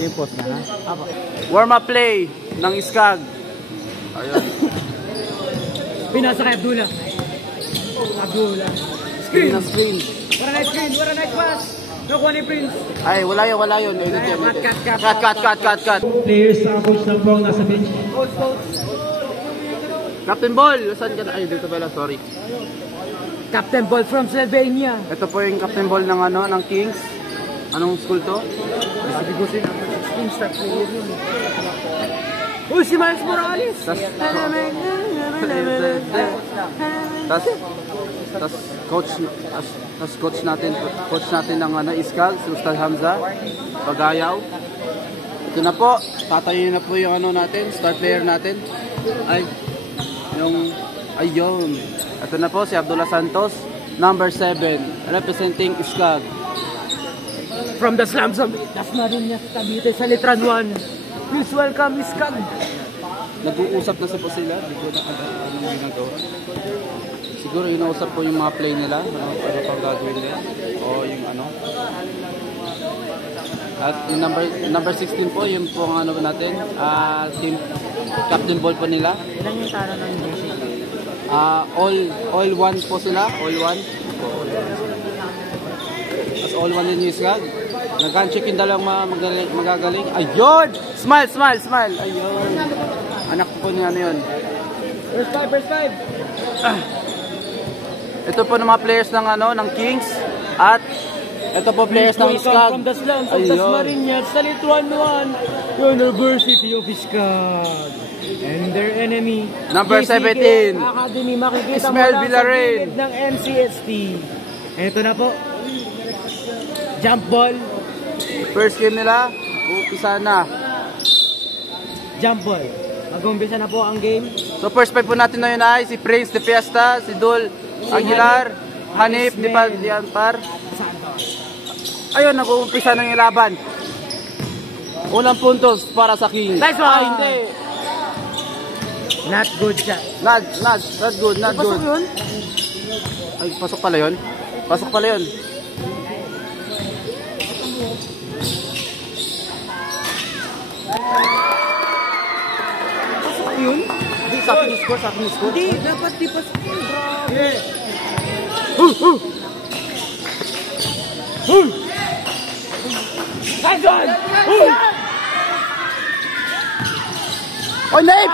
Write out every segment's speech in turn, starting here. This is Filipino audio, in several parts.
Yung post na, ha? Apo. Warm up play ng Iskag. Ayun. Pinasa kay Abdullah. Abdullah. Screen na screen. Wala nice screen, wala nice pass. Nakuha ni Prince. Ay, wala yun. Cut. Players sa coach ng Bong nasa bench. Coach. Captain Ball, saan ka na? Ay, dito pala, sorry. Captain Ball from Slovenia. Ito po yung Captain Ball ng ng Kings. Anong school to? Sabi ko sila, 16 star player yun. Uy, si Miles Morales! Tas coach natin ng Iskag, si Ustad Hamza, Pagayaw. Ito na po, tatayin na po yung natin, star player natin. Ayun. Ito na po si Abdullah Santos, number 7, representing Iskag. From the slums of Dasmariñas, Cavite, sa Litran 1. Please welcome Iskag. Nag-uusap na po sila, di ko na anong ginagawa. Siguro inausap po yung mga play nila, ano pang gagawin nila, o yung At yung number 16 po, yung po ang natin, team Captain Ball po nila. Ilan yung tara ng jersey? All one po sila, all one. As all one din yung Iskag. Nag-check yung dalawang magagaling. Ayun! Smile! Ayun! Anak po niya yun. First five! Ito po ng mga players ng Kings. At ito po players ng Iskag. From the slums of Dasmariñas, sa Litran 1, University of Iskag. And their enemy, number 17, Academy, makikita Ismael mo lang Villarreal sa ng NCST. Ito na po. Jump ball. First game nila, umpisa na. Jump ball. Mag-umpisa na po ang game. So first five po natin na yun ay si Prince de Fiesta, si Dul Aguilar, Hanif de Paldianpar. Ayun, nag-uumpisa na yung laban. Unang puntos para sa King. Nice one! Hindi. Not good shot. Not good. Pasok yun? Ay, pasok pala yun. Pasok yun. Hindi, sa akin score. Hindi, dapat di pasok yun. Grabe. Nice one! Oy, Naip!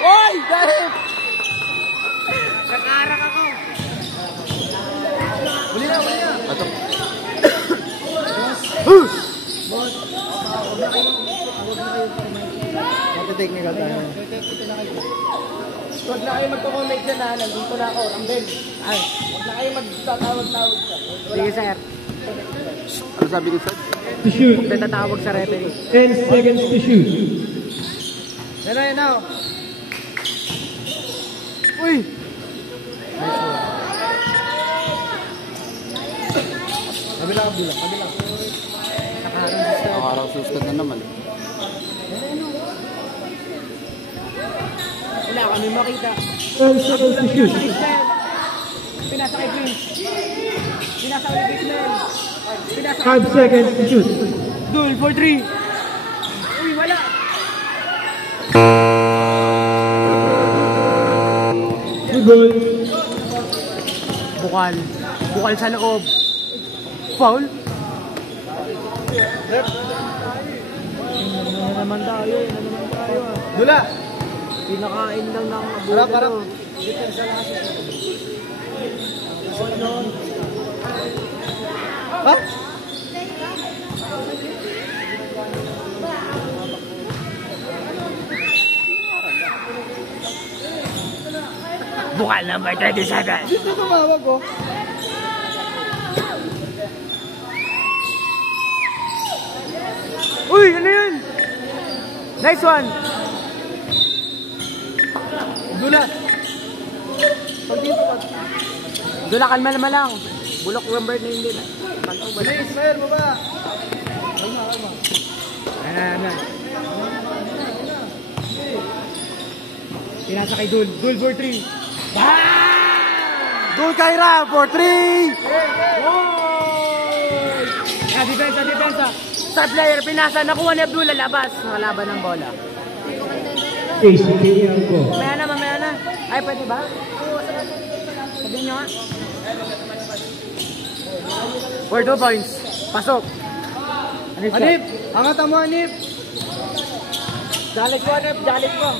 Oy, Naip! Nakarak ako. Huli na. Ito. Technical tayo. Huwag na kayo magko-comment dyan ha. Nandito na ako. Rambel. Ay, huwag na kayo magtatawag-tawag ka. Sige, sir. Ano sabi ni Sir? To shoot. Huwag na tatawag sa referee. 10 seconds to shoot. Yan na. Uy! Kabilang. Nakaraw sustan na naman. Wala kami makita. 12 seconds to shoot. Pinasa kay Prince. Pinasa kay Ismael. 5 seconds to shoot. Dul for 3. Uy, wala. Good goal. Bukal sa loob. Foul. Ano naman tayo. Dula! Pinakain lang ng abuelo. Parang. Ha? Bukal number 37. Dito tumawag ko. Uy, ano yun? Nice one. Dula! Dula, kalma lang. Bulok number na yun din. Ismael, baba! Ano. Pinasa kay Dul. Dul for 3. Dul Kaira for 3! Depensa. Star player, pinasa, nakuha ni Abdullah, labas. Nakalaban ng bola. ACKL ball. Mamaya na. Ay, pwede ba? Sabihin nyo nga. For 2 points. Pasok. Anip! Angat mo, Anip! Dalit ko, Anip. Dalit ko.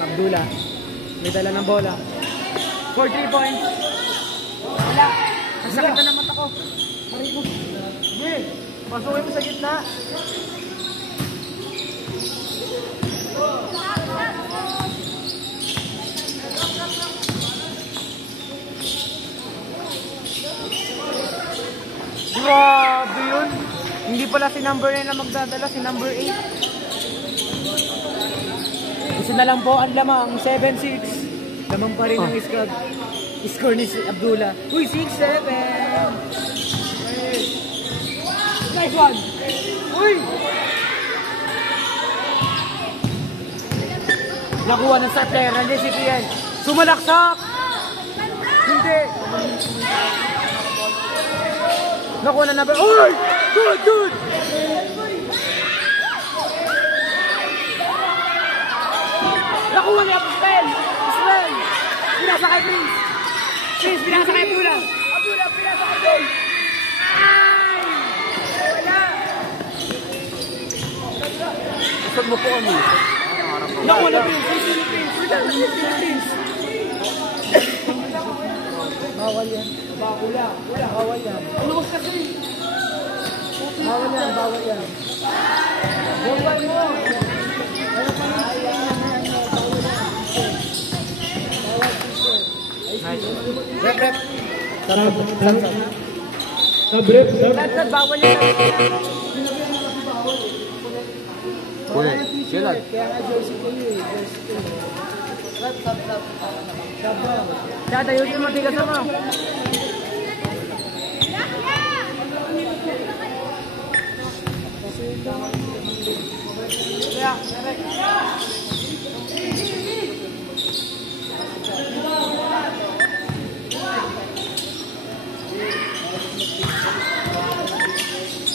Abdullah. May dala ng bola. For 3 points. Wala. Ang sakit na mata ko. Maray ko. Sige. Pasukin mo sa gitna. Grabe yun. Hindi pala si number 9 na magdadala, si number 8. Isa na lang po ang lamang, 7-6. Lamang pa rin ang iskag. Score ni Abdullah. Uy, 6-7. Nice one. Uy! Nakuha ng star player, nandiyan si Kian. Sumalaksak! Hindi. Nakuha na number. Uy! Good! Nakuha niya ang spell! Pinasa kay Prince! Pinasa kay Abdullah! Pinasa kay Prince! Ay! Wala! Usap mo po kami. Nakuha na Prince! Prince! Bawal yan. Bawal yan. Ano kasi? Bawal yan. Bawal mo. Rep. Sub-rep. Bawal yan. Uy, sila. Kaya nga jersey ko yun. Dada, yun yung matigas mo.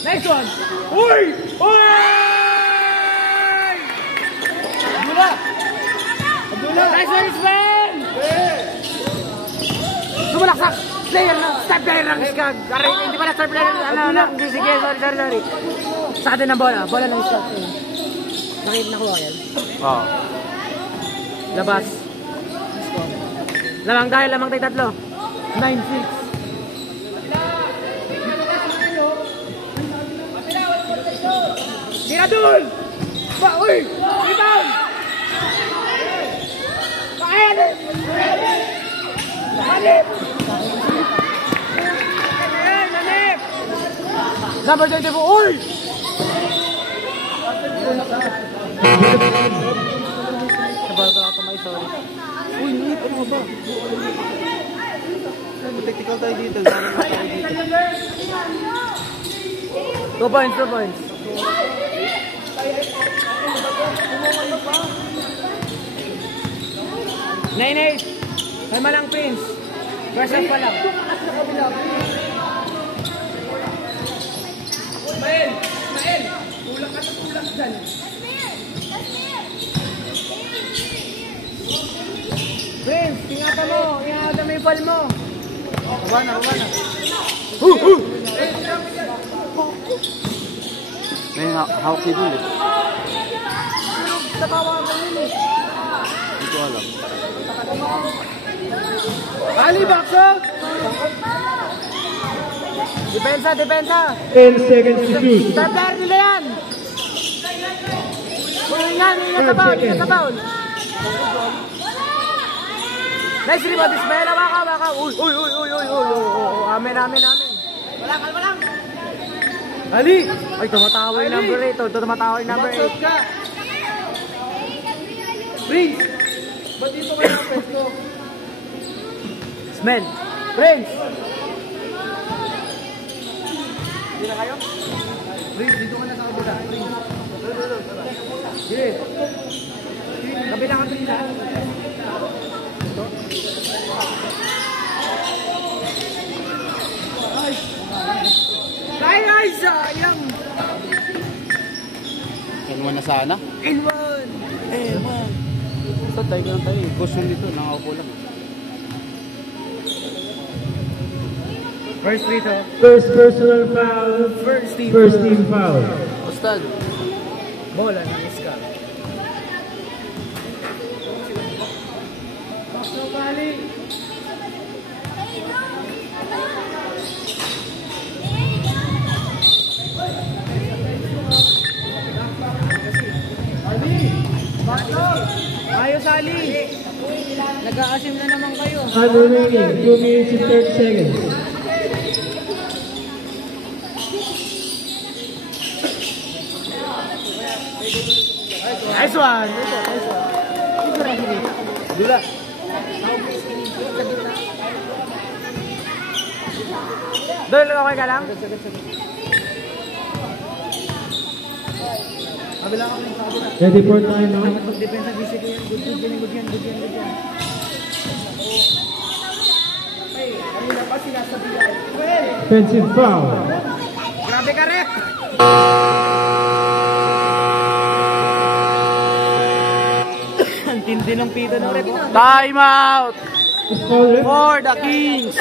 Nice one! Uy! Abdullah! Nice one, Ismael! Sumalaksak! Player na! Star player ng Iskag! Hindi pala star player ng hindi, sige, sorry. Sa atin ng bola. Bola ng Iskag. Nakuha yan? Oo. Labas. Lamang tayo tatlo. 9-6. Tiradul! Uy! Rebound! Kain! Hanip! Number 24, uy! Sabal ko lang ito, may sorry. Uy, Nip, ano ba? Technical tayo dito. 2 points. 9-8. May malang Prince. First up pa lang. Ismael! Tulak dyan. Prince, tingapa mo. Ingatan mo yung ball mo. Huwag na. May hawak ni Dul eh. Sa kawagan yun eh. Hindi ko alam. Ali, box out! Depensa! 10 seconds to shoot. Star player nila yan! Ingat sa foul! Nice rebound, Ismael! Waka! Uy! Amen! Wala lang! Ali! Ay, tumatawa yung number 8. Tumatawa yung number 8. Prince! Ba't dito kayo ang pesto? Ismael! Prince! Hindi na kayo? Prince, dito ka na sa kabila. Prince. Sige. Kabila ka, Prince, ha? Ito. sayang. N1 na sana. N1. N1. Basta tayo lang tayo. Caution dito. Nakaupo lang. First free throw. First personal foul. First team. First team foul. Ustad. Bola ng iska. Ayos, Ali. Nag-aasim na naman kayo. And remaining 2 minutes and 30 seconds. Nice one. Dula. Dol, okay ka lang? Kabila kami sa kabila. Ready for time now. Mag-defense visit yan. Good yan. Kanina pa sinasabihan. Offensive foul. Grabe ka, rep! Ang tindi ng pito ng rep. Time out. Foul ref. For the Kings.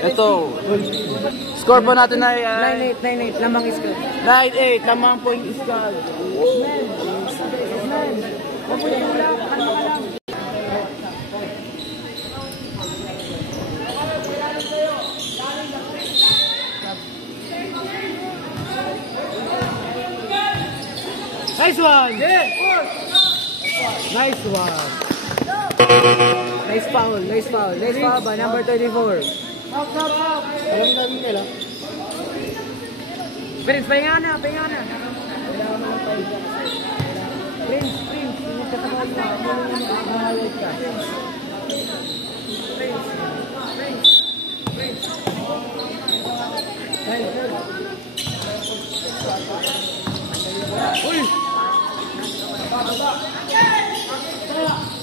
Ito. Score po natin ay 9-8, lamang iska. 9-8. Lamang po yung iskal. Nice one! Nice one! Nice foul ba? Number 34. Prince, pahinga na. Prince, Uy!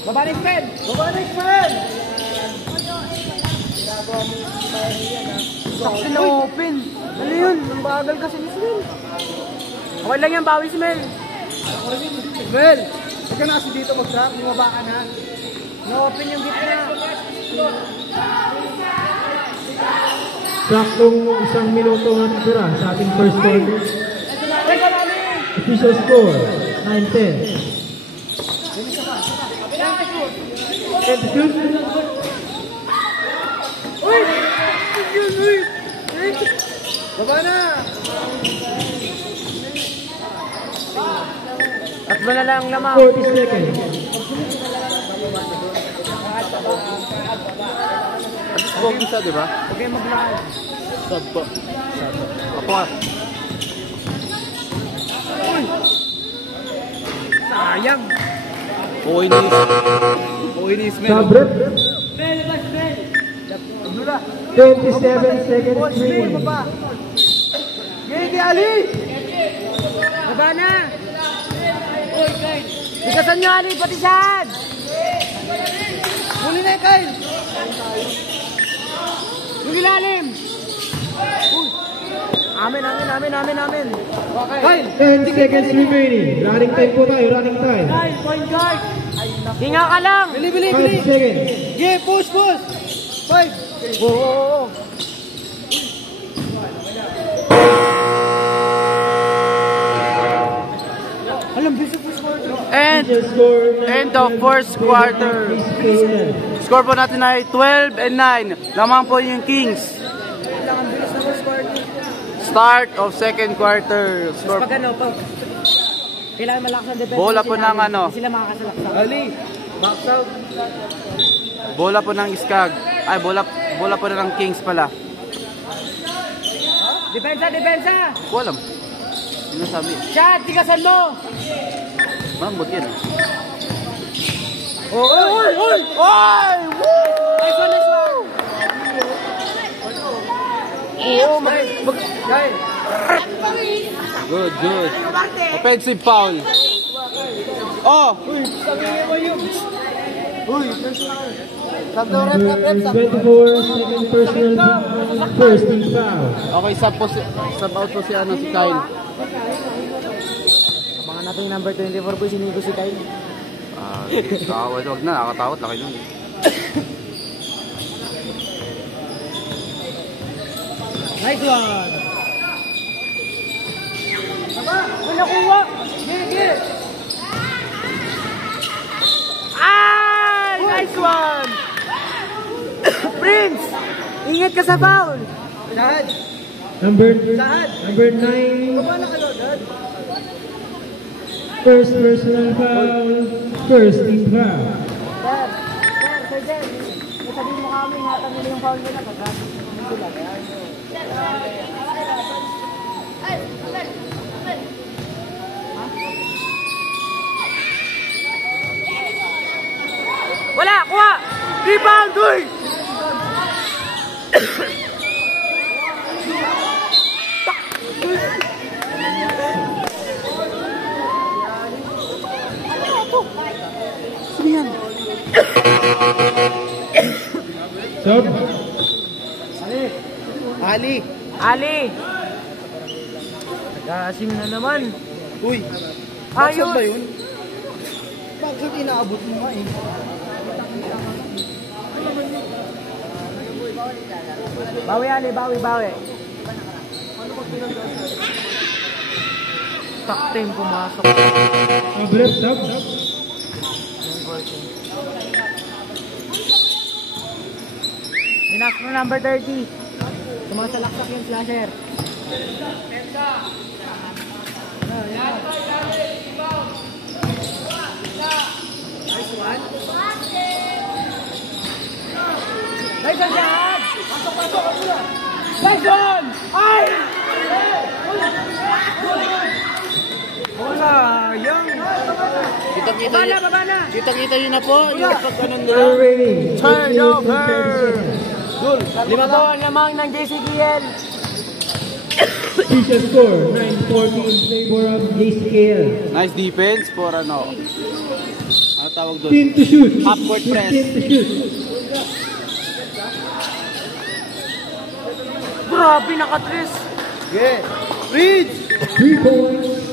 Baba next man! Saksin na open. Ano yun? Ang bagal kasi ni Smel. Okay lang yan, bawi Smel. Smel! Huwag ka na kasi dito mag-trap. Bumaba ka na. Na-open yung gitna. Saktong 1 minuto ang natitira sa ating first quarter. Official score 9-10. 22. Uy! Baba na! Tatlo na lang lamang. 40 seconds. Bog isa, di ba? Okay, maglakad. Sab po. Ako nga. Sayang! Okay ni Ismail. Sabrep. Bel, bas, Bel! 27 seconds remaining. Gigi, Ali! Baba na! Bikasan nyo, Ali, pati saan! Huli na yung Kyle! Huli lalim! Amin! Kyle! 10 seconds remaining. Running time po tayo, running time. Kyle, point guard! Hinga ka lang! Bili! 5 seconds. Yeah, push! 5! Oo! Alam, busy push quarter. And Official score end of first quarter. Score po natin ay 12-9. Lamang po yung Kings. Kailangan bilis na first quarter. Start of second quarter. Score. Pag ano, kailangan malakas ang defense. Bola po ng ano? Hindi sila makakasalaksak. Ali, box out. Bola po ng Iskag. Ay, bola po na ng Kings pala. Depensa! Walam. Ano sabi? Shot, tigasan mo! Malambot yan. Oy! Nice one! Oh, Guys! Good. Offensive foul. Oh! Uy, sabihin mo yun! Uy, Number 24, second personal foul, first team foul. Okay, sub out po si Kyle. Abangan natin yung number 24 po, sinigo si Kyle. Wag na, nakakatakot. Laki nun. Nice one! Wala kuha! Gigi! Ay! Nice one! Prince! Ingat ka sa foul! Saan? Number 9, Kumana ka doon? first personal foul, first team foul. Sir Jen, sabihin mo kami, ingatan nila yung foul nila pag sila. Wala! Kuha! Rebound! Uy! Sino yan? Sub. Ali! Nag-aasim na naman. Uy, Ayos! ba yun? Bakit inaabot mo nga eh? Bawi Ali, bawi. Taktim pumasok. Overlap, sub. Minus mo number 30. Sumasalaksak yung slasher. Nice one, Jahad! Pasok! Nice one! Ay! Wala, yang. Baba na! Kita yun na po. Yung pagkanon nila. Foul rating. Turnover! Dul, 5 to ang lamang ng JCKL. Official score, 9-14 in favor of JCKL. Nice defense for ano. Ano tawag doon? Team to shoot. Half court press. Team to shoot. Grabe, naka-tres. Yeah. Reach! 3 points.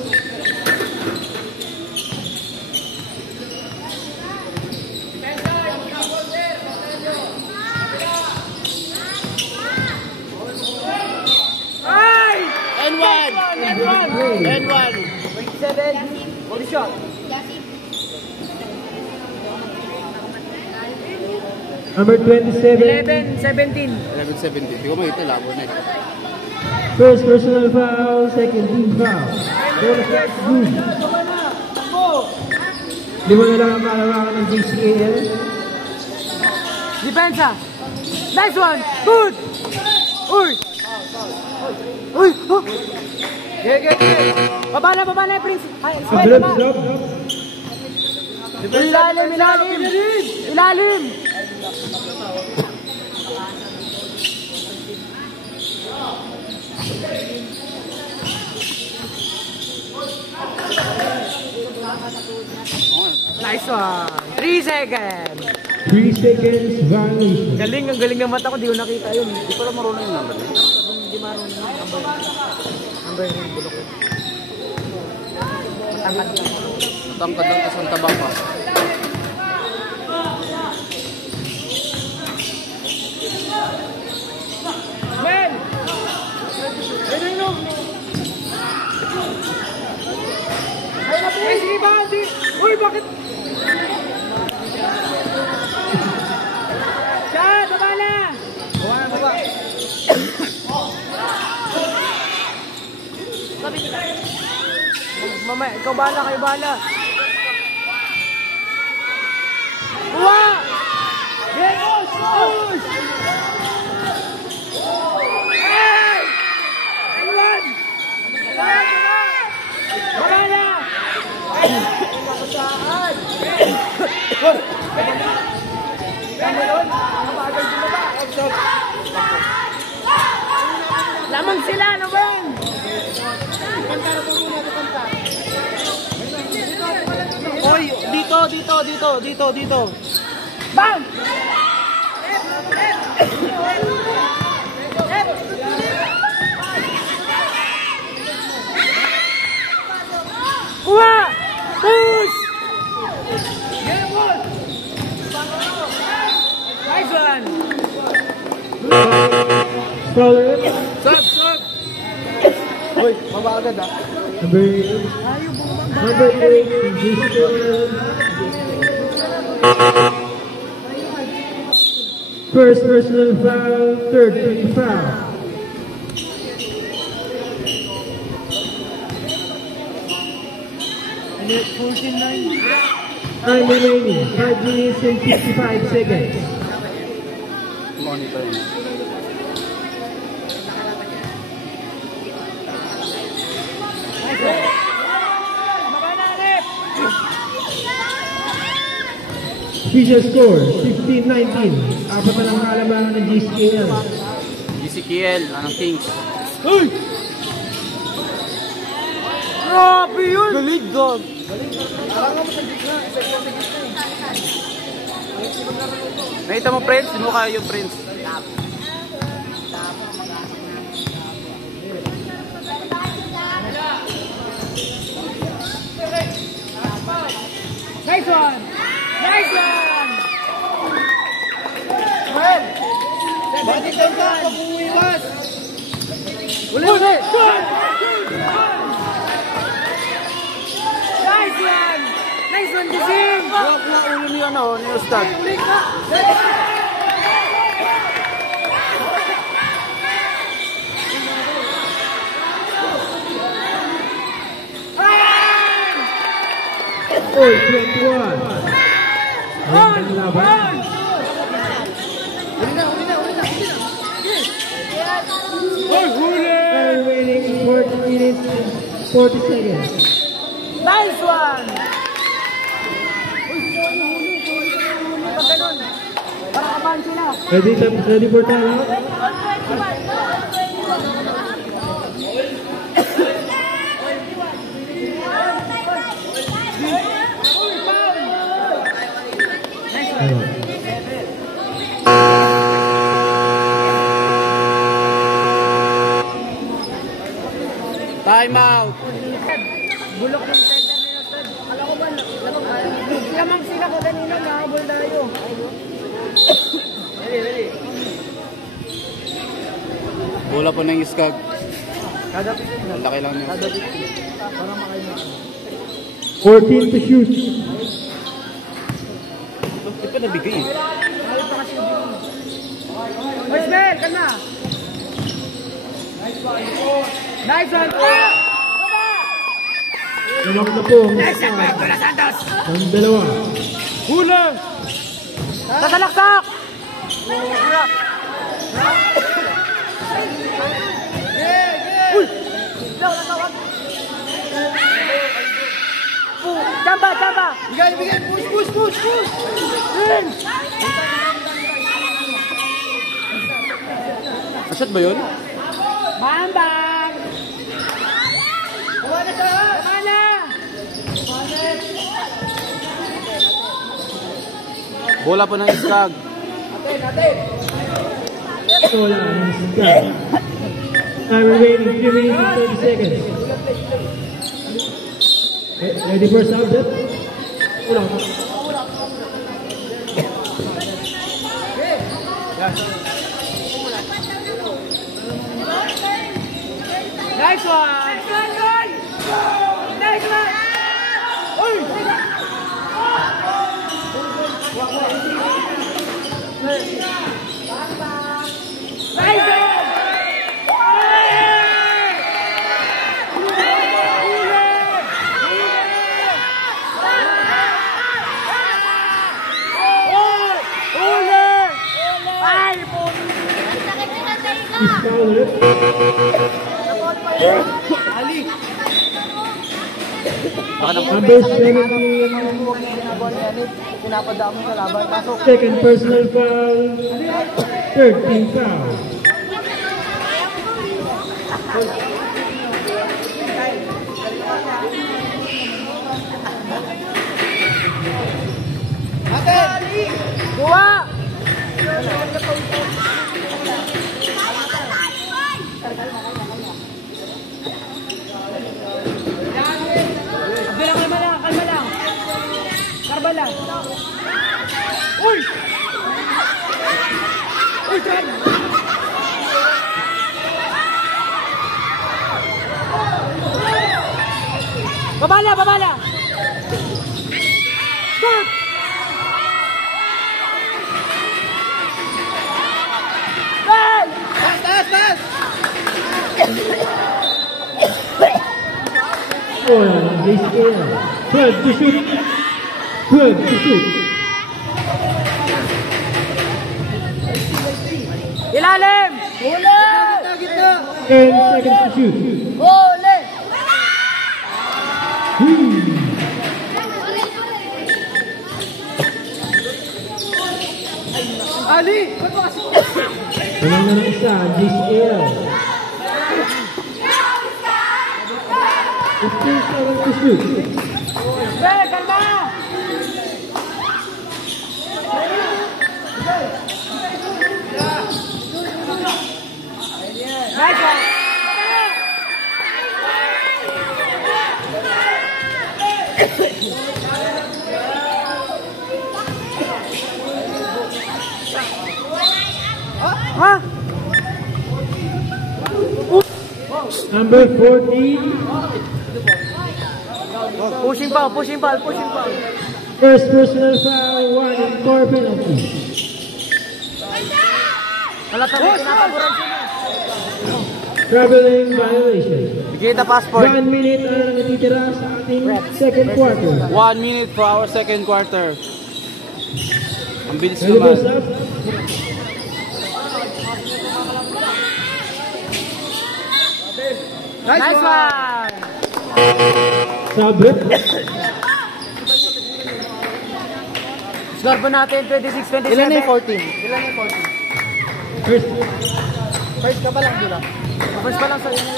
Ay! N1! N1! 27. Body shot. Number 27. 11-17. 11-17. Di ko makita, labo na eh. First personal foul, second team foul. Bonus shot, good. Lima na lang ang malawakan ng JCKL. Depensa. Nice one. Good. Uy. Oh. Baba na, Prince. Ay, spread Overlap, na. sub. Ilalim. Nice one. 3 seconds. 3 seconds violation. Ang galing ng mata ko. Di ko nakita yun. Di pala marunong yung number. Hindi marunong yung number yung bulok. Tangkad lang. Tangkad lang sa Santa Bamba. Men! Ay na po! Ay, sige ba? Uy, bakit? Siya, baba na! Baba. Mama, ikaw bahala, kayo bahala. Uwa! Yes! Push! Hey! Anyone! Baba na! Lamang sila, ano ba yun? Oy, dito. Bang! Foul ulit. Sub! Uy, baba agad ah. Number 8, Jason. First personal foul, third team foul. Time remaining, 5 minutes and 55 seconds. Monitor niya. Official score, 16-19. Apat na lang kalamangan ng GCL. GCKL, anong Kings? Grabe yun! Galig, dog! Nakita mo, Prince? Di mo kaya yung Prince. Nice one! Nice one! Well, bakit ka pag-uwiwas? Uli! Nice one! Nice one, Gising! Huwag na ulo niya na, ni Ustad. Uli ka! Oy, 21. Ang laban. Time remaining, 40 minutes and 40 seconds. Nice one! Pag ganun, para kabahan sila. Ready for timeout? Time out! Bulok yung center nila, Stud. Alam ko ba, lamang sila ko kanina, nakahabol tayo. Ready. Bola po ng Iskag. Laki lang niya. 14 to shoot. Di pa nabigay eh. Boys, Mel, kalma. Nice one! Lalak na po ang isa ng dalawa. Hula! Sasalaksak! Uy! Jamba! Bigay! Push! In! Asat ba yun? Bambang! Kuha na siya! Bola po ng Iskag. Wala ang isa. Time remaining, 3 minutes and 30 seconds. Ready for subject? Nice one! Nice one! Uy! Nice one! Is foul ulit. Ali! Number 17. Pinapadami sa laban. Pasok. Second personal foul. Third team foul. Dua! Kalma lang. Karba lang. Uy! Uy, Trab! score on JCL. 12 to shoot. 12 to shoot. Ilalim! Huli! 10 seconds to shoot. Huli! Ali! Tanong na ng isa, JCL. 15 seconds to shoot. Hey, kalma! Nice one! Ha? Number 14. Pushing ball, pushing ball, pushing ball. First personal foul, 1 and 4 penalty. Halatang tinataburan sila. Traveling violation. Bigay na passport. 1 minute ang natitira sa ating second quarter. 1 minute for our second quarter. Ang bilis Ready naman. to stop? Nice one! Sabre. Score po natin, 26-27. Ilan na yung 14? Ilan na yung 14? First. First ka pa lang, di ba? First pa lang sa inyo.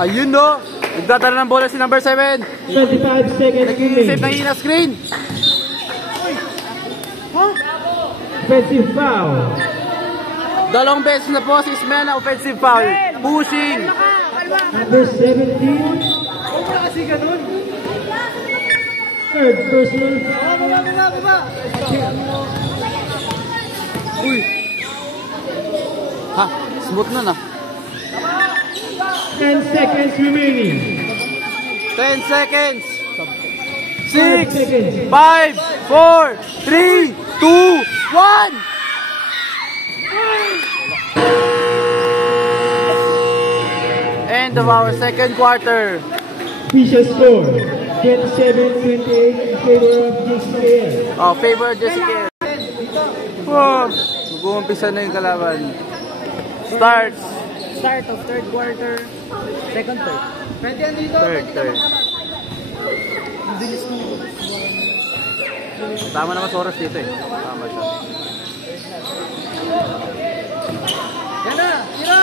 Ayun no! Nagdadala ng bola si number 7. 25 seconds Nag-i-save ng remaining. ina screen. Offensive foul. Dalawang beses na po si Ismael na offensive foul. Pushing. Number 17. Huwag mo na kasi ganun. Third personal foul. Baba! Uy. Ha? Smooth na na. 10 seconds remaining. 10 seconds. 5 6, seconds. 5, 4, 3, 2, 1. End of our second quarter. Official score. 27-28 in favor of JCL. Oh, favor Jessica. Oh, mag-uumpisa na yung kalaban. Starts. Start of third quarter. Second third. Pwede yan dito. Third. Tama naman sa oras dito eh. Tama siya. Yan na! Tira!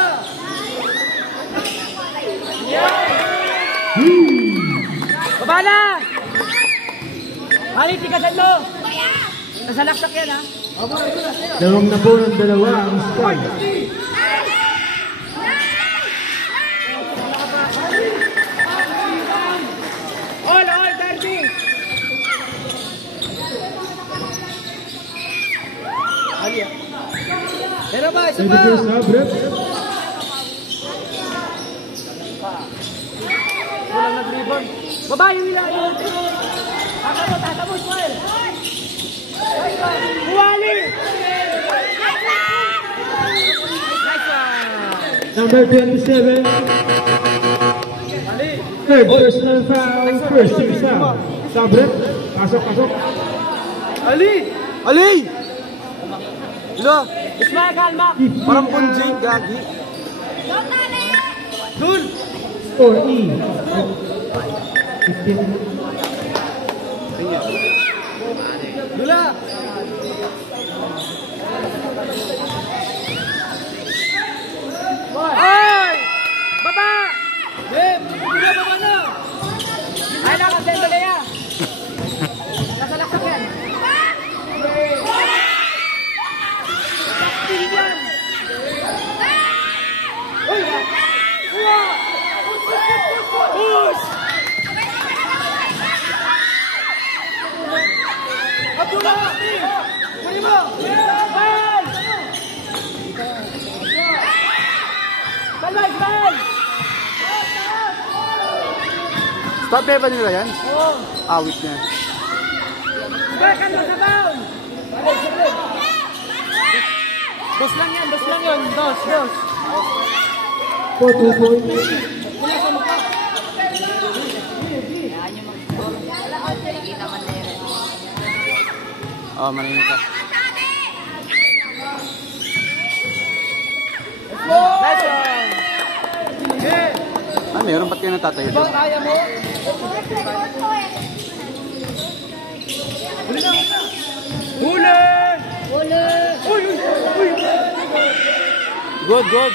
Baba na! Halit, ikasan mo! Nasa laksak yan, ha? Dalawang na po ng dalawa ang strike. All, 30! Ali, ha? Pero ba, isa Ready pa! to Sabre. Walang nag-rebound. Baba yung ilalim! Tatamo, Ismael! Buwali! Nice one! Number 27. Third personal foul. First team foul. Sabre. Pasok. Ali! Ali! Ilo! Ismael, kalma! Parang punjing, gagi. Dul! Score E. 15. Dula! Ay! Baba! Baba na! Ay, nakasendo na yan! Nasa laksak yan! Laksin yan! Uy! Uwa! Push! Abdullah! Kunin mo! Bal! Bal! Bal! Stop ba nila yan? Oo! Awit na. Bakan mo sa bound! Dos lang yan, dos. for 2 points. Oh, marinig ka. Nice one! Ah, meron ba't kayo natatayo doon? Kaya mo? Huli! Huli! Uy! Uy! Good, good.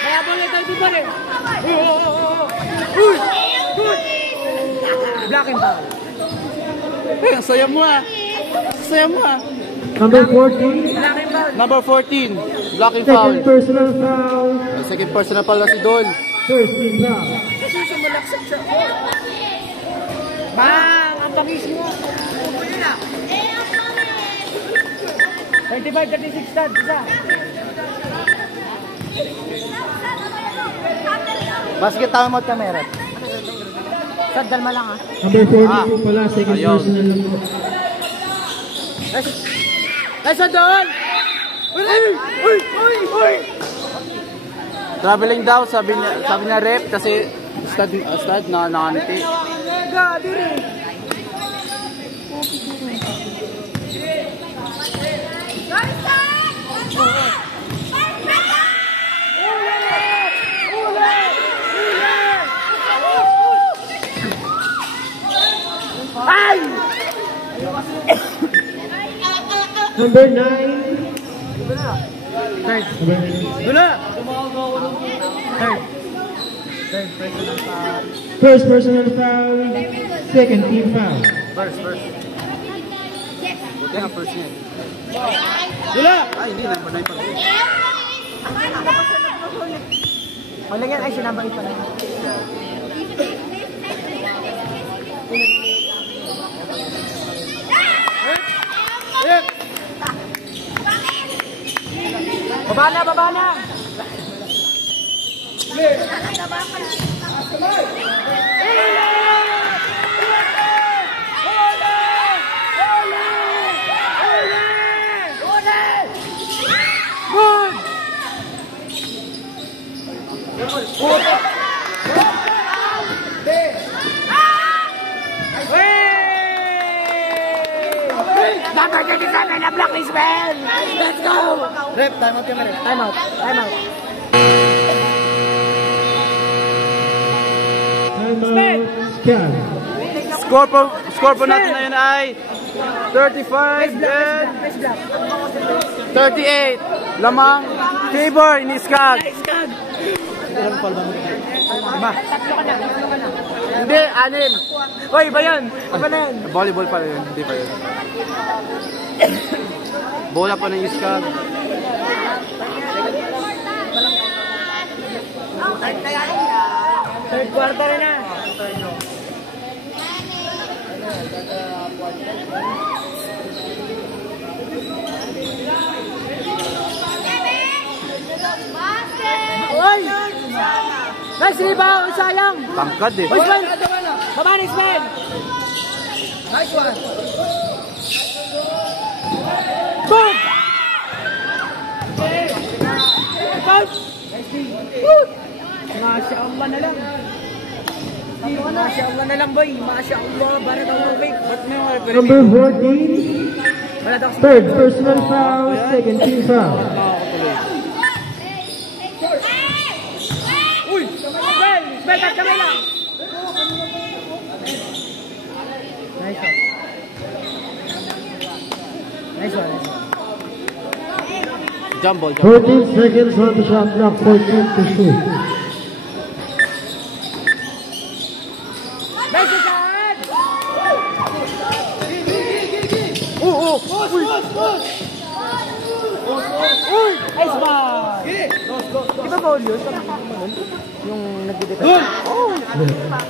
Kaya boleh tayo di boleh. Uy! Good! Black and foul. Eh, ang saya mo ah. Saya mo ah. Number 14, Black and foul. Number 14, blocking foul. second personal foul, Second personal foul na si Dol. first team foul. Kasi sumalaksak siya. Bang! Ang tamis mo. 25-36 stud. Isa. Basket time out camera. Stud, dalma lang ah. Number 42 pala, second Ayun. personal lang po. Nice one doon! Uy! Uy! Uy! Uy! Traveling daw, sabi niya rep kasi stud na nakanti. Gabi rin. Ay! Number 9, Third. number 9. Dula! First personal foul, second team foul. First. Buti nga first niya. Dula! Ay, hindi na. Panay pa. Wala yan. Ay, sinabay pa lang. Baba na, baba na! Number 37 na Black Lisbon! Let's go! Rep, time out camera. Time out, time out. Timeout, Scan. Score po natin na yun ay 35 and Nice block. 38. Lamang favor ni Skag. Nice kag! Hindi, 6. Hoy, ba yan? Iba na yan. Volleyball pa yun, hindi pa yun. Bola pa ng Skag. Third quarter na. Oy! Nice rebound! Sayang! Tangkad eh. Oy, Sven! Baba ni Sven! Nice one. Boom! Rebound! Masya Allah na lang. Masya Allah na lang, boy. Masya Allah. Barat ako, boy. Ba't may mga referee? Number 14, Wala daw kasi. third personal foul, second team foul. Uy! Sven! Sven, tat kamay lang! Nice one. Nice one. Jump ball. 14 seconds on the shot clock, 14 to shoot. Nice shot! Uy! Nice ball! Di ba foul yun? Yung nagdideta. Oh!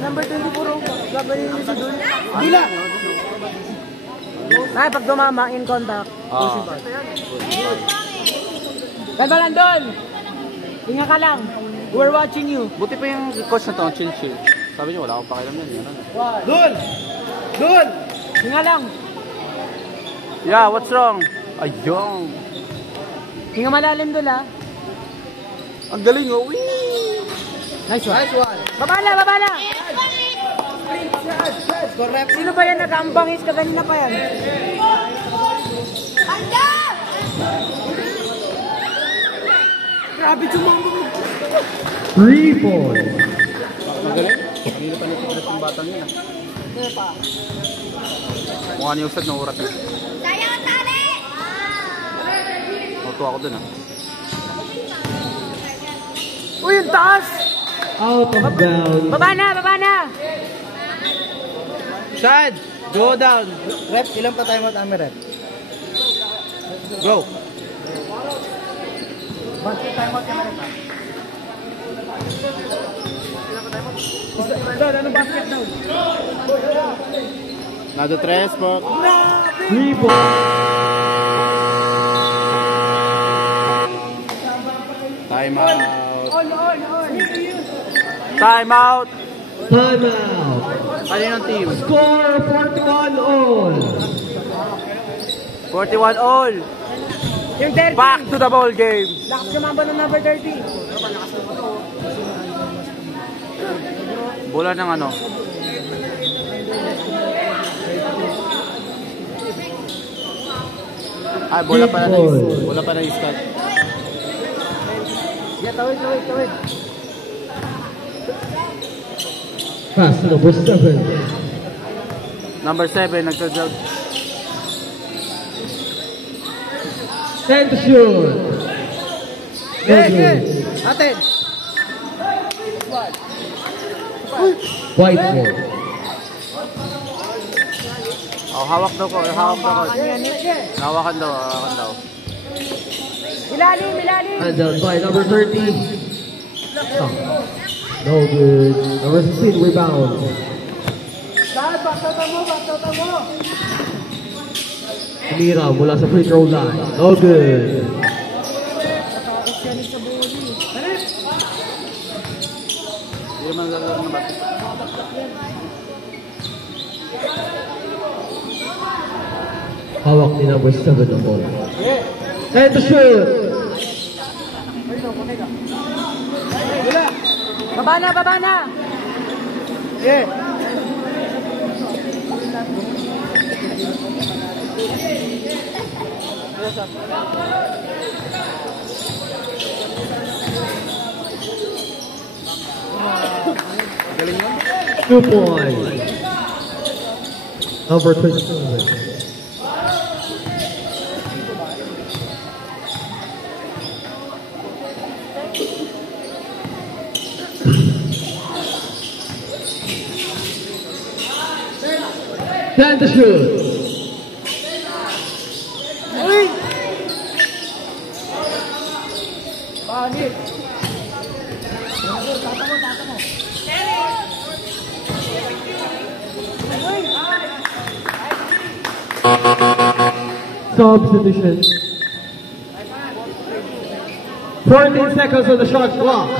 Number 24. Labanin niyo si Dul. Dila! Ay, pag dumama, in contact. Pushing ball. Kalma lang, Dol! Hinga ka lang. We're watching you. Buti pa yung coach na to, chill. Sabi niyo, wala akong pakialam yan. Dun! Hinga lang. Yeah, what's wrong? Ayong. Hinga malalim dun ah. Ang galing oh. Nice one. Baba na. Correct. Sino ba yan nag-ambangis ka kanina pa yan? Grabe sumambang. 3 points. Magaling. Hindi pa nito yung batang yun ah. Mukha niya usad na urat na. Matuwa ako dun ah. Uy, yung taas! Out of bounds. Baba na! Shad! Go down! Rep, ilan pa tayo matami, Rep? Go! Anong basket daw? Nado 3 po. 3 points. Time out. On. Time out. Time out. Kaninong team? Score 41 all. 41 all. Yung 30. Back to the ball game. Lakas kumamba ng number 30. Bola ng ano? Ay, bola pa na Scott. Yeah, tawid. Pass number 7. Number 7, nagka-jog. 10 to shoot. Good. Atin. White ball. Oh, hawak daw. Hawakan daw. Ilalim. And out by number 30. Oh. No good. Number 16 rebound. Dahil, backshot mo. Amira mula sa free throw line. No good. Hindi naman lalaro ng basket. Hawak ni number 7 ang bola. And to shoot. Baba na. Yeah. Galing yun. 2 points. Number 27. Ten to shoot. Uy! Panit. Tata mo. Substitution. 14 seconds on the shot clock.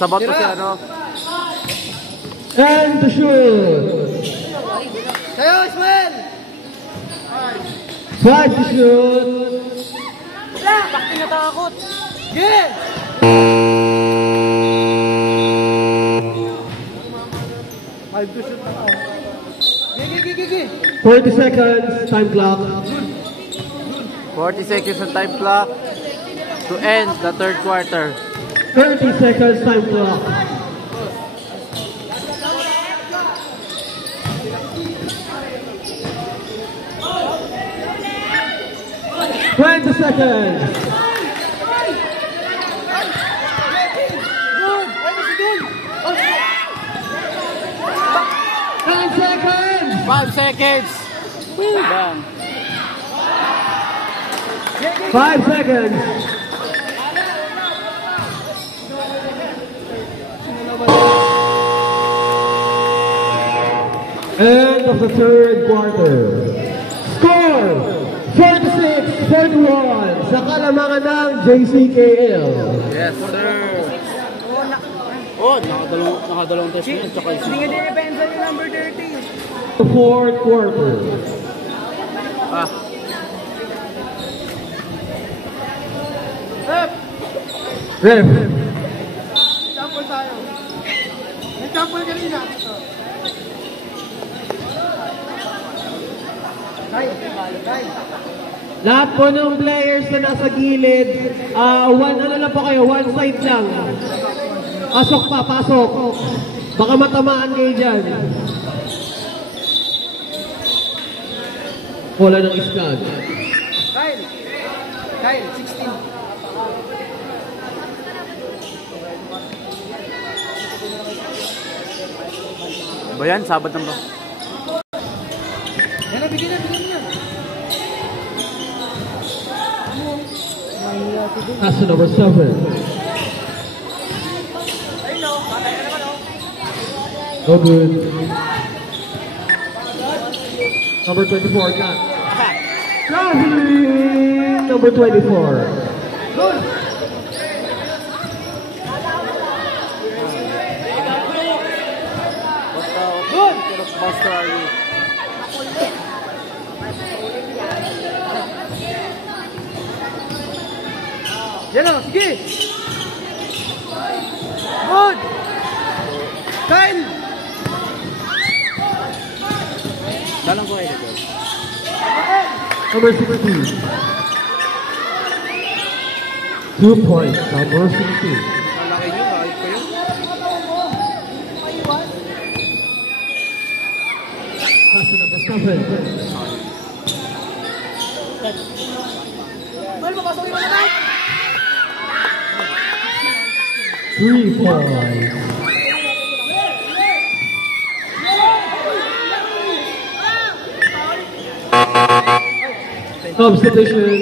Sabat ko si ano. And to shoot. Kayo, Ismael! 5 to shoot. Bakit natakot? Yeah! 40 seconds, time clock. 40 seconds on time clock to end the third quarter. 30 seconds, time clock. Twenty seconds. Ten seconds. 5 seconds. Bang. 5 seconds. End of the third quarter. Score 46-41 sa kalamangan ng JCKL. Yes, sir. Oh, nakadalawang test yun. Tsaka Hindi nga dinipensa yung number 30. The fourth quarter. Ref. Sample tayo. May sample kanina. Lahat po ng players na nasa gilid, ano lang po kayo, one side lang. Pasok pa, pasok. Baka matamaan kayo dyan. Wala ng iskag. Kyle, 16. ba yan? Sabat ng ba? Yan na, bigyan na. Pass to number 7. Ayun o, patay ka naman o. No good. Number 24 got. Traveling! Number 24. Good! Basta yun. Yan o, sige! Good! Kyle! Dalang ko kayo. Number 16. 2 points. Number 16. Malaki nyo, ayos ko yun. Pass to number 7. Mal, mapasukin mo naman! 3 points. Substitution.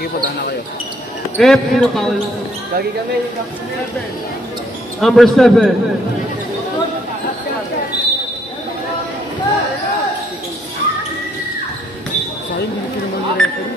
Sige po, dana kayo. Ref, sino foul? Lagi kami, Number 7. Sayang, hindi ko naman nirecord.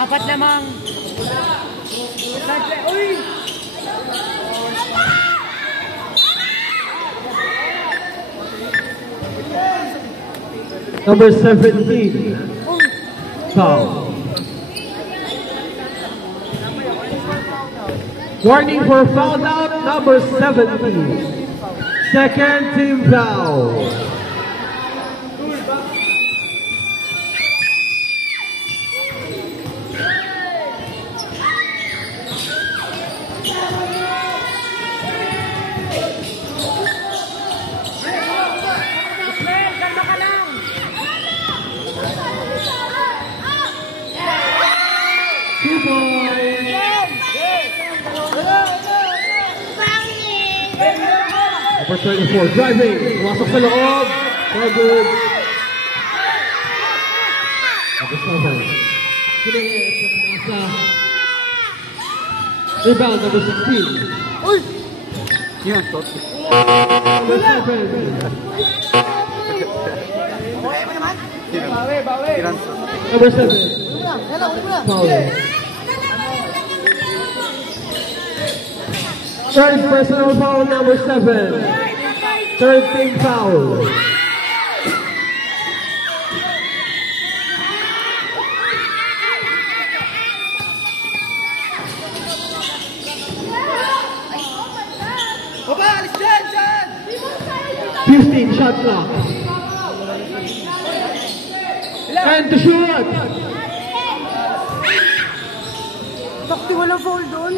Apat namang. Uy! Number 17. Foul. Warning for foul out, number 17. Second team foul. Kalma ka lang! 2 points. Number 24, driving. Pumasok sa loob. So good. Number 7. Kineas sa pinasa. Rebound, number 16. Uy! Yan, tot. Number 7. Bawi! Number 7. Hello, Foul. Third personal foul, number 7. Third team foul. Baba, alis dyan! 15 shot clock. And to shoot. Takti, walang foul doon.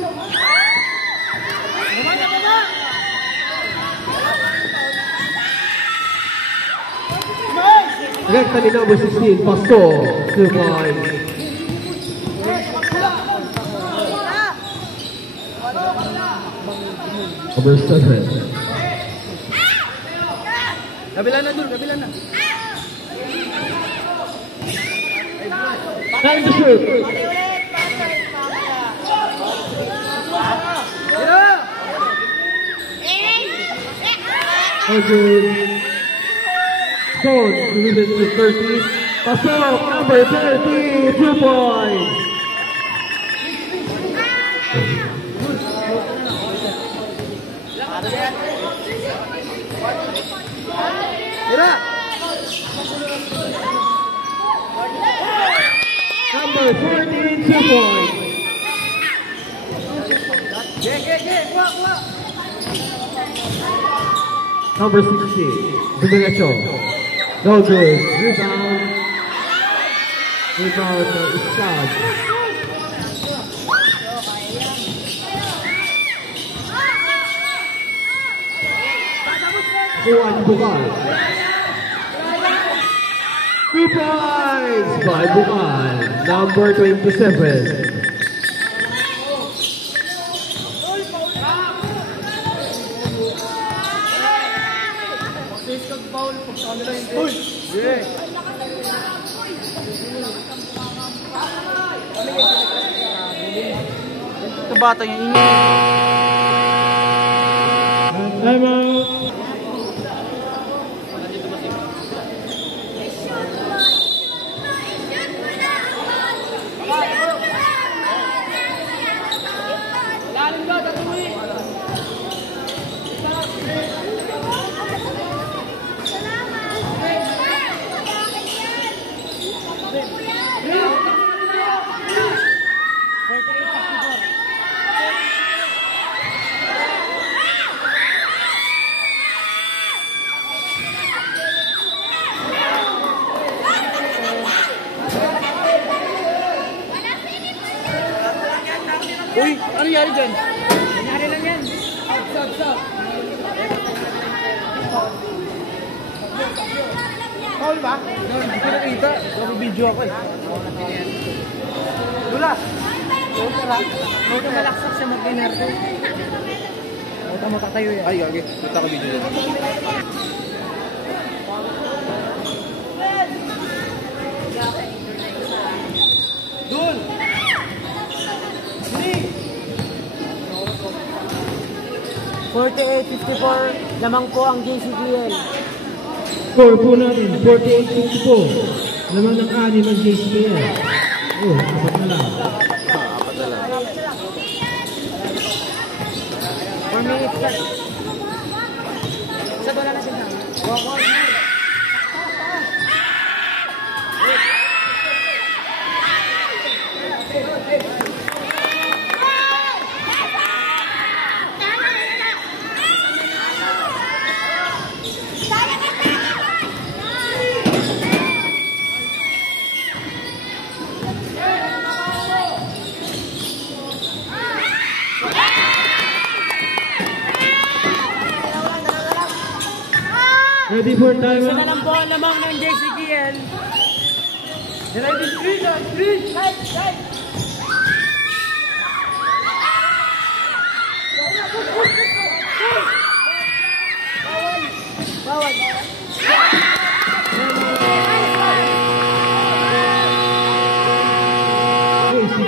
Rekta ni number 16, Pastor. 2 points. Number 7. Kabila na dun, kabila na. Time to shoot. Stone, divided to 30. Pasok, number 30, 2 points. Tira! Number 14, 2 points. Kuha, kuha! Number 16, Dumiretso. No good. Rebound. Rebound to Iskad. Juan Bukal. 2 points by Bukal. Number 27. Uy! Yeah! Ito bata yung ingay. Time out. Uy, ano nangyari dyan? Nangyari lang yan. Stop. Paul ba? Doon, hindi ko nakita. Video ako eh. Dula! Huwag ka malaksak siya mag-inerto. Huwag ka matatayo yan. Ay, okay. Kita ko video. Dul! 48-54, lamang po ang JCDL. Score po natin, 48-54. Naman ng 6 ng JCPL. Oh, apat na lang. 4 minutes ka. Sa bola na sila. Ready for time Isa na out? lang po ang lamang ng JCDL.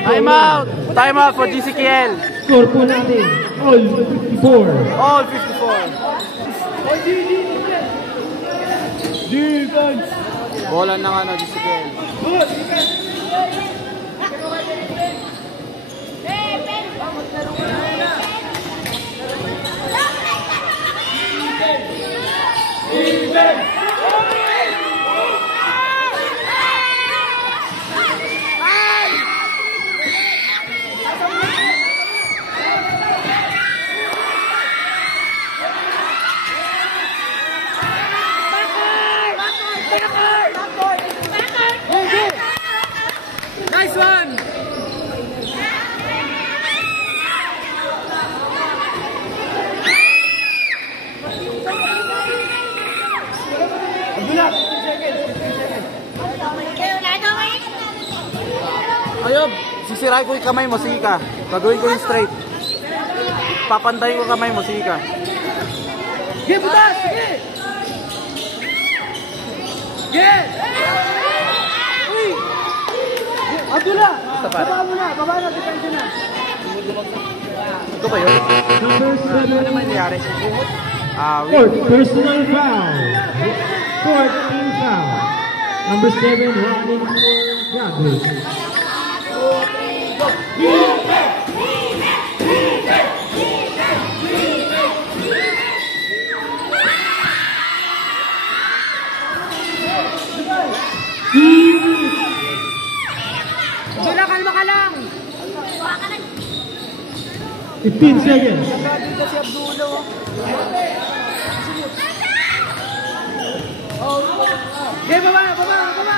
Time out! Time out for GCKL. Score po natin, all 54. All 54. Defense! Bola ng ano, GCKL. Nice one! Abdullah, 15 seconds. Ariob, sisirain ko yung kamay mo, sige ka. Gagawin ko yung straight. Papantayin ko kamay mo, sige ka. Sige, butas! Sige! Sige! Uy! Abdullah! Baba mo na! Baba na! Detention na! Ito ba yun? Number 7. Ano nangyari? Fourth personal foul. Fourth team foul. Number 7 running for progress. Abdullah, kalma ka lang! 15 seconds. Nagagawin ka si Abdullah. Okay, baba! Baba! Baba!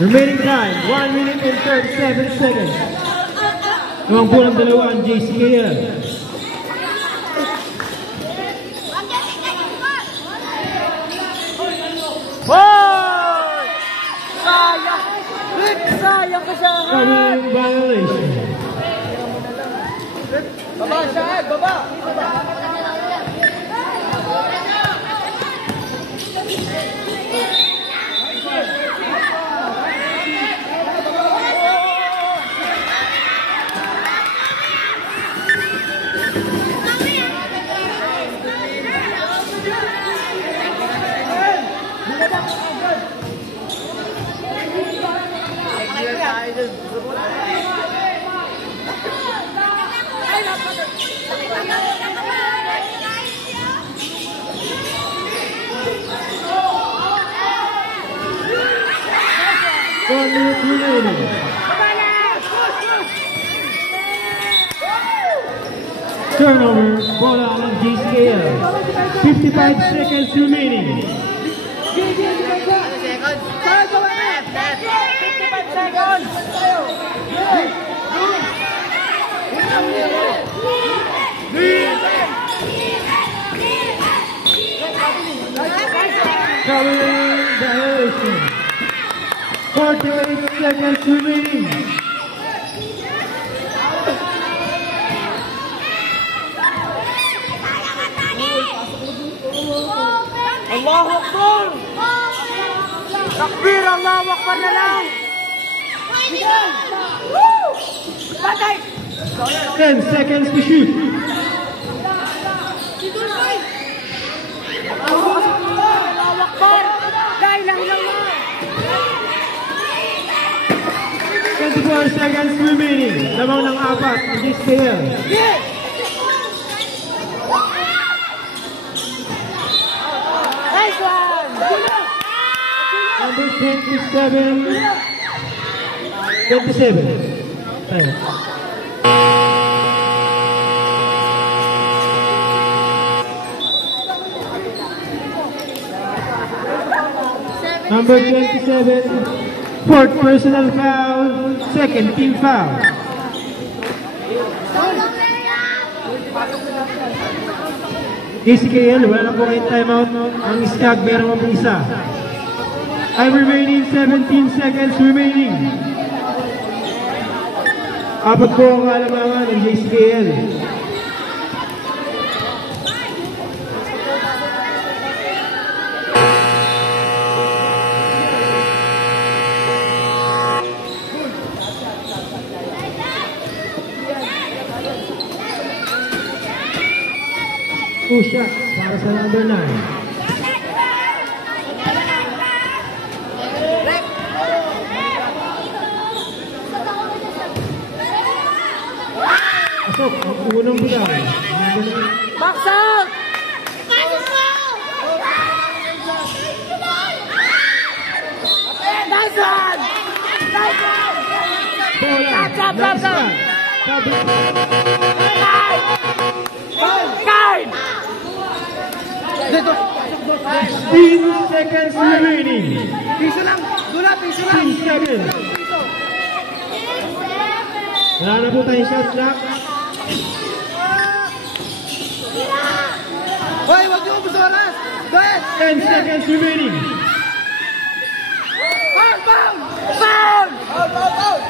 Remaining time, 1 minute and 37 seconds. Nawang po ng dalawa ang JCKL. Hoy! Sayang! Rick, sayang ka sa Covering violation. Baba siya, baba! Turnover, ball out of JCKL. 55 seconds remaining. 55 seconds! Covering violation. 48 seconds remaining. Allahu Akbar! Takbir! Allahu Akbar na lang! Patay! 10 seconds to shoot. Allahu Akbar! La ilaha illallah! 24 seconds remaining. Lamang ng apat ang JCKL. Nice one! Number 27. 27. Tayo. Number 27. Fourth personal foul. Second team foul. JCKL, wala na po kayong timeout. Ang Skag, meron mo isa. Time remaining, 17 seconds remaining. Apat po ang kalamangan ng JCKL. Two shots para sa number 9. Pasok ang unang bilang. Box out! Nice one! Nice one! Bola. Tap, tap, Nice tap. one. Sabi. Guard! 15 seconds remaining. Piso lang! Dula, piso lang! 10 seconds. Wala na po tayong shot clock. Hoy, wag niyo ubus oras! Go ahead! 10 seconds remaining. Foul! Foul! Foul! Foul! Foul! Foul!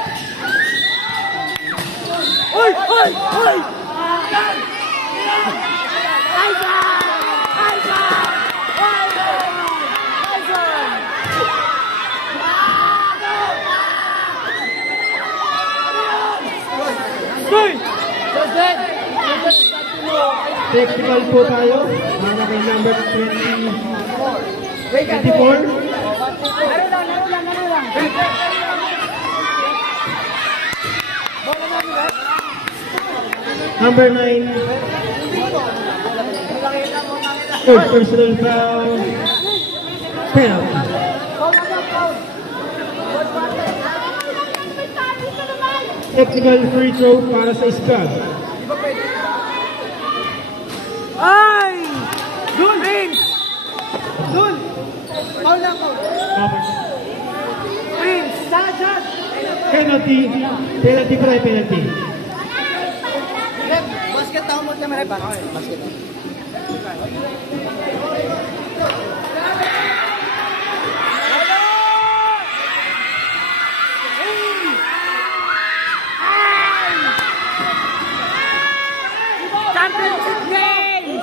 Hoy! Hoy! Hoy! Yan! Ivan! Ivan! Technical po tayo. Para kay number 24. Number 9. Third personal foul. Penalty. Technical free throw para sa squad. Ay! Dun! Prince! Dun! Foul lang ko! Prince! Shot! Shot! Penalty. Penalty pa rin, penalty. Rep! Basket tao mo naman, Rep. Basket. Championship game!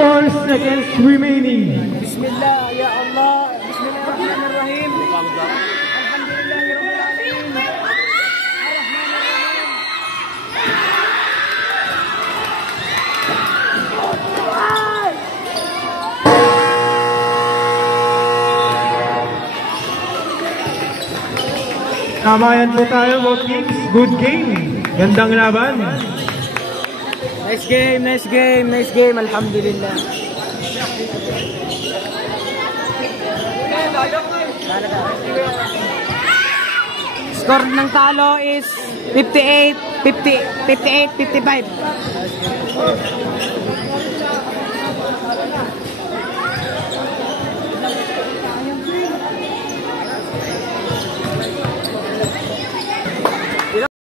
4 seconds remaining. Bismillah, ya Allah. Bismillahirrahmanirrahim. Alhamdulillahirrahmanirrahim. Tamayan po tayo, Goat Kings. Good game. Gandang laban. Nice game, nice game, nice game. Alhamdulillah. Score ng talo is 58-55.